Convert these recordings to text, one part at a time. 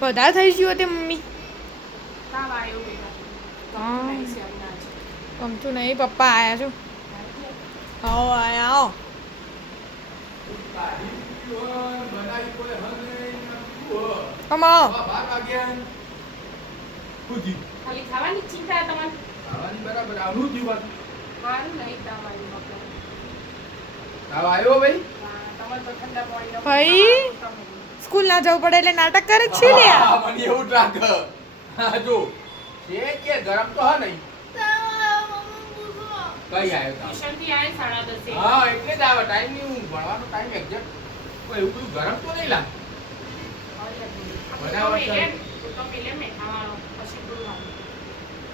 વધારે થઈ ગયું તે મમ્મી તાવ આવ્યો બેટા ગમતું નહીં પપ્પા આયા છો આવો આયા આવો કમાઓ ખાલી ખાવાની ચિંતા તમારે બરાબર આનું જીવન સારું નહીં તમારી મગજ તાવ આવ્યો ભાઈ તમારે તો ઠંડા પાણીનો ભાઈ સ્કૂલ ના જવું પડે એટલે નાટક કરે જ છે લે આ. મને એવું જ લાગે હા જો છે કે ગરમ તો હા નહીં કઈ આવ્યો તાવ ટ્યુશનથી આય 10:30 હા એટલે જ આવે ટાઈમ ની હું ભણવાનો ટાઈમ એક્ઝેક્ટ કોઈ એવું બધું ગરમ તો નહીં લાગે બનાવો ચાલ. તો મિલે મે ખાવાનો પછી બોલવાનું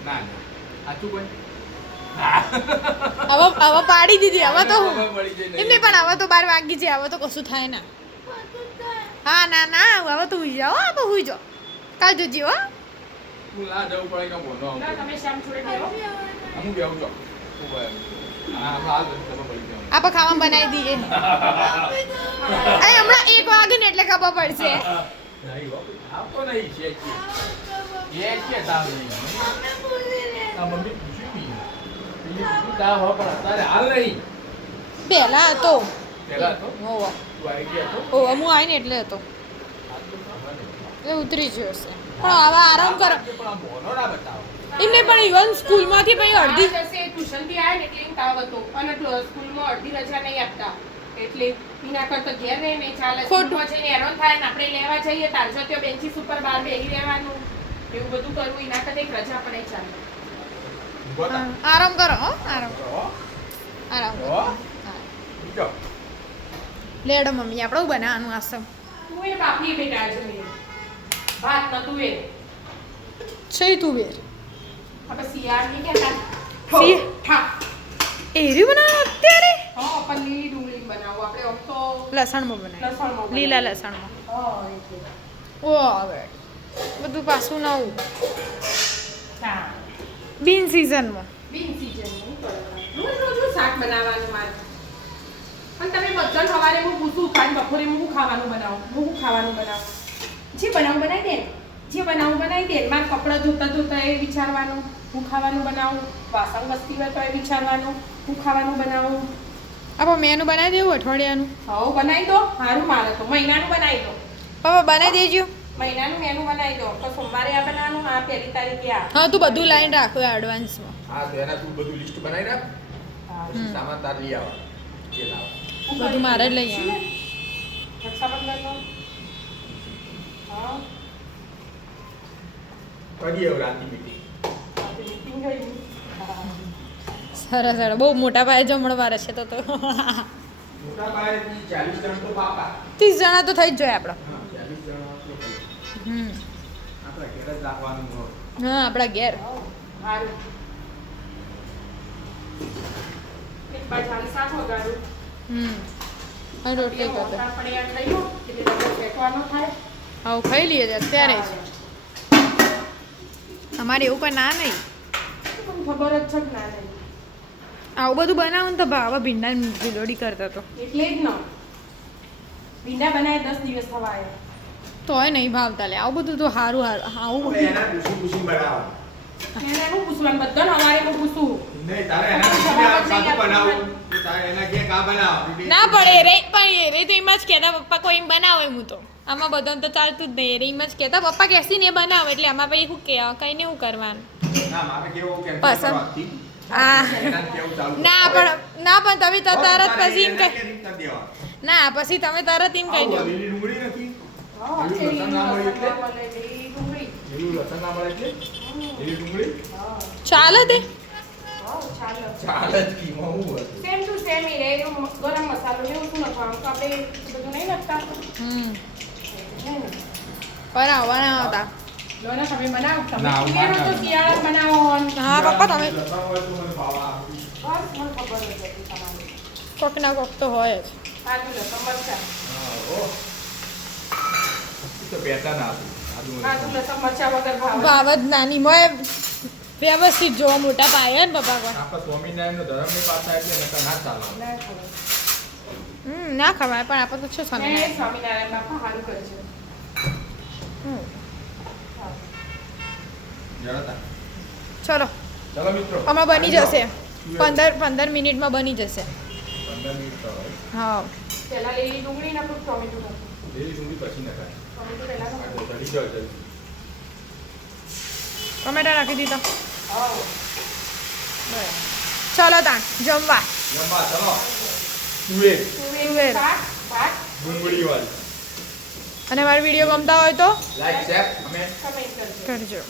ના ના સાચું કોઈ હવે પાડી દીધી હવે તો હું મળી જાય એમને પણ હવે તો 12 વાગી છે હવે તો કશું થાય ના હા ના ના હવે તો હુઈ જાઓ હવે હુઈ જાઓ કાલ જોજી હો હું ના જવું પડે કે બોલો ના તમે શ્યામ જોડે બેહો હું બેહું છું શું કહે હા હાલ તમે મળી જાઓ આપણે ખાવા બનાવી દઈએ અરે હમણાં 1 વાગે ને એટલે ખબર પડશે નહીં હો આવતો નહીં છે કે તાવ નહીં આ મમ્મી પૂછ્યું બી તાવ હો પણ અત્યારે હાલ નહીં પહેલા હતો પેલા તો હોવો તું આવી ગયા તો ઓ હું આવીને એટલે હતો એ ઉતરી ગયો છે પણ હવે આરામ કરો પણ આ મોનો ના બતાવો એમને પણ ઇવન સ્કૂલમાંથી પછી અડધી ટ્યુશનથી આય ને એટલે તાવ હતો અને સ્કૂલમાં અડધી રજા નહીં આપતા એટલે એના કરતા ઘેર રહે નહીં ચાલે ખોટું. સ્કૂલમાં જઈને હેરાન થાય ને આપણે લેવા જઈએ તારજો ત્યાં બેન્ચીસ ઉપર બહાર બેહી રહેવાનું એવું બધું કરવું એના કરતા એક રજા પડે ચાલે બોતા આરામ કરો હો આરામ હો આરામ કરો હો હા. જો લેડો મમ્મી આપણે શું બનાવવાનું આસમ તું એ બાપી બેટા જોઈએ ભાત નતું એ છે તું વેર આપણે શિયાળની કે શિ- ઠા એરી બનાવો અત્યારે હા પણ લીલી ડુંગળી બનાવું આપણે આમ તો લસણમાં બનાવી લસણમાં લીલા લસણમાં હા એટલે ઓ હવે બધું પાછું નવું હા બિન સિઝનમાં બિન સીઝનનું રોજ રોજનું શાક બનાવવાનું મારે પણ તમે બધા સવારે હું પૂછું કાલ બપોરે હું ખાવાનું બનાવું હું ખાવાનું બનાવું જે બનાવું બનાવી દે જે બનાવું બનાવી દે મારે કપડાં ધોતા ધોતા એ વિચારવાનું હું ખાવાનું બનાવું વાસણ વસ્તી હોય તો એ વિચારવાનું હું ખાવાનું બનાવું આપણે મેનુ બનાવી દેવું અઠવાડિયાનું હવે બનાવી દો સારું મારે તો મહિનાનું બનાવી દો પપ્પા બનાવી દેજો મહિનાનું મેનુ બનાવી દો તો સોમવારે આ બનાવવાનું આ પહેલી તારીખે આ હા તું બધું લાઈન રાખો એડવાન્સમાં હા તો એના તું બધું લિસ્ટ બનાવી રાખ પછી સામાન તાર લઈ આવા કે લાવ બધું મારે જ લઈ આવવાનું. રક્ષાબંધનનું હા કરીએ હવે રાતી મીટિંગ આપણી meeting ગઈ હા સરસ સરસ બહુ મોટા પાયે જમણવાર હશે તો મોટા પાયેથી 40 જણ તો પાકા 30 જણા તો થઈ જ જાય આપણે હા 40 જણ તો ભાઈ. હમ આપણે ઘેર જ રાખવાનું હોય. હા આપણા ઘેર સારું એક બાજુ આને શાક વગાડું અને રોટલી કરતો મોટા પડ્યા થયું એટલે ડબ્બો ફેંકવાનો થાય આવું ખાઈ લઈએ છે અત્યારે જ અમારે એવું પણ ના નહીં મને ખબર જ છે કે ના નહીં આવું બધું બનાવું ને તો ભાવા ભીંડા ભીલોડી કરતા તો એટલે જ ન ભીંડા બનાવે 10 દિવસ થવા આવ્યા તોય નહીં ભાવતા લે આવું બધું તો સારું સારું આવું આપણે એના પૂછી બનાવવા એને હું પૂછવાનું બધાને અમારે હું પૂછું નહીં તારે એના પૂછીને આ સાદું બનાવું તો તારે એના કે કા બનાવ ના પડે રે પણ એ રે તો એમ જ કહેતા પપ્પા કોઈ એમ બનાવે હું તો આમાં બધાને તો ચાલતું જ નહીં રે એમ જ કહેતા પપ્પા કહેસી ને બનાવે એટલે આમાં પછી શું કે કઈ ને શું કરવાનું ના મારે કેવું કે પસંદ. આ ના પણ તમે તો તરત પછી એમ કહી ના પછી તમે તરત એમ કહી દો લીલી ડુંગળી નથી હા લીલું લસણ ના મળે એટલે? લીલી ડુંગળી લીલું લસણ ના મળે એટલે લીલી ડુંગળી હા ચાલે તે હા ચાલો ચાલે જ કી માં હું હતું સેમ ટુ સેમ એ રે ગરમ મસાલો ને એવું શું નાખવાનું તો આપણે બધું નહીં નાખતા પર આવવાના હતા લો ને તમે બનાવો તમે ના, શિયાળો તો ના. શિયાળા જ બનાવો હા પપ્પા તમે લસણ હોય તો મને ભાવા બસ મને ખબર જ હતી તમારી કોક ના કોક તો હોય જ આદુ લસણ મરચાં હા ઓ ઈ તો બેટા ના હતું આદુ લસણ મરચાં વગર ભાવે ભાવ જ નાની મોય વ્યવસ્થિત જોવા મોટા પાયે ને પપ્પા કોઈ આપણા સ્વામિનારાયણનો ધર્મ ની પાછા એટલે નકર ના ચાલે ના ખબર ના ખવાય પણ આપણે તો શું મેં સમય સ્વામિનારાયણ બાપા સારું કરે છે જરા ચલો ચલો મિત્રો આમાં બની જશે 15 મિનિટમાં બની જશે 15 મિનિટ તો હોય. હા પહેલા લીલી ડુંગળી ને પછી ટોમેટો નાખો. લીલી ડુંગળી પછી નખાય. ટોમેટો પહેલા આ નાખો. તો ચડી જાવ જલ્દી. ટમેટા નાખી દીધા હા. ચલો તાણ જમવા જમવા ચલો તુવેર તુવેર. શાક, ભાત, ડુંગળી વાળી અને મારો વિડીયો ગમતા હોય તો લાઈક શેર કમેન્ટ કમેન્ટ કરજો. કરજો